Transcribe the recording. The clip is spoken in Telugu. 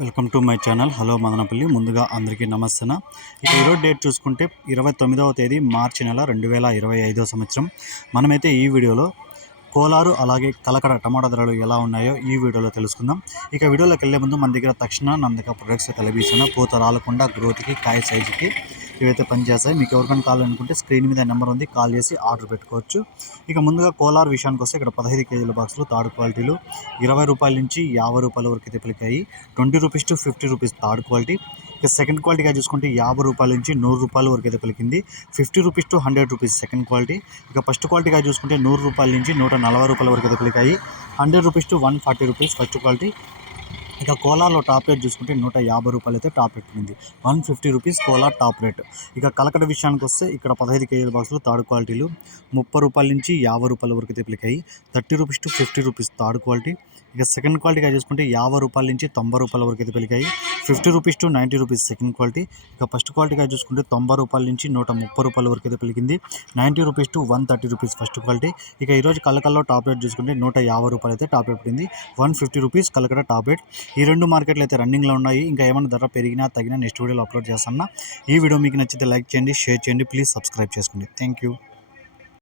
Welcome to my channel. Hello Madanapalle. ముందుగా అందరికీ నమస్తే ఇక ఈరోజు డేట్ చూసుకుంటే ఇరవై తొమ్మిదవ తేదీ మార్చి నెల రెండు వేల ఇరవై ఐదో సంవత్సరం. మనమైతే ఈ వీడియోలో కోలారు అలాగే కలకడ టమాటా ధరలు ఎలా ఉన్నాయో ఈ వీడియోలో తెలుసుకుందాం. ఇక వీడియోలోకి వెళ్ళే ముందు మన దగ్గర తక్షణ నందక ప్రొడక్ట్స్ తెలియజేసిన పూత రాలకుండా గ్రోత్కి కాయ సైజుకి ఇవైతే పనిచేస్తాయి మీకు ఎవరికైనా కావాలనుకుంటే స్క్రీన్ మీద నెంబర్ ఉంది కాల్ చేసి ఆర్డర్ పెట్టుకోవచ్చు. ఇక ముందుగా కోలార్ విషయానికి వస్తే ఇక్కడ పదహైదు కేజీల బాక్సులు థర్డ్ క్వాలిటీలు. ఇరవై రూపాయల నుంచి యాభై రూపాయల వరకు అయితే పలికాయి. Twenty rupees to fifty rupees third quality. ఇక సెకండ్ క్వాలిటీగా చూసుకుంటే యాభై రూపాయల నుంచి నూరు రూపాయల వరకు అయితే పలికింది. Fifty rupees to hundred rupees second quality. ఇక ఫస్ట్ క్వాలిటీగా చూసుకుంటే నూరు రూపాయల నుంచి నూట నలభై రూపాయల వరకు అయితే పలికాయి. Hundred rupees to one forty rupees first quality. ఇక కోలాలో టాప్ రేట్ చూసుకుంటే నూట యాభై రూపాయలు అయితే టాప్ రేట్ ఉంది. One fifty rupees Kola top rate. ఇక కలకడ విషయానికి వస్తే ఇక్కడ పదహైదు కేజీల బాక్సులు థర్డ్ క్వాలిటీలు ముప్పై రూపాయల నుంచి యాభై రూపాయల వరకు అయితే పిలికాయి. Thirty rupees to fifty rupees third quality. ఇక సెకండ్ క్వాలిటీగా చూసుకుంటే యాభై రూపాయల నుంచి తొంభై రూపాయల వరకు అయితే పెరిగాయి fifty rupees to ninety rupees second quality. ఇక ఫస్ట్ క్వాలిటీగా చూసుకుంటే తొంభై రూపాయల నుంచి నూట ముప్పై రూపాయల వరకు అయితే పెరిగింది ninety rupees to one thirty rupees first quality. ఇక ఈరోజు కలకల్లో టాప్ రేట్ చూసుకుంటే నూట యాభై రూపాయలు అయితే టాప్ రేట్ పడింది. One fifty rupees Kalakada top rate. ఈ రెండు మార్కెట్లు అయితే రన్నింగ్లో ఉన్నాయి. ఇంకా ఏమైనా ధర పెరిగినా తగినా నెక్స్ట్ వీడియోలో అప్లోడ్ చేస్తాను ఈ వీడియో మీకు నచ్చితే లైక్ చేయండి షేర్ చేయండి. ప్లీజ్ సబ్స్క్రైబ్ చేసుకోండి. Thank you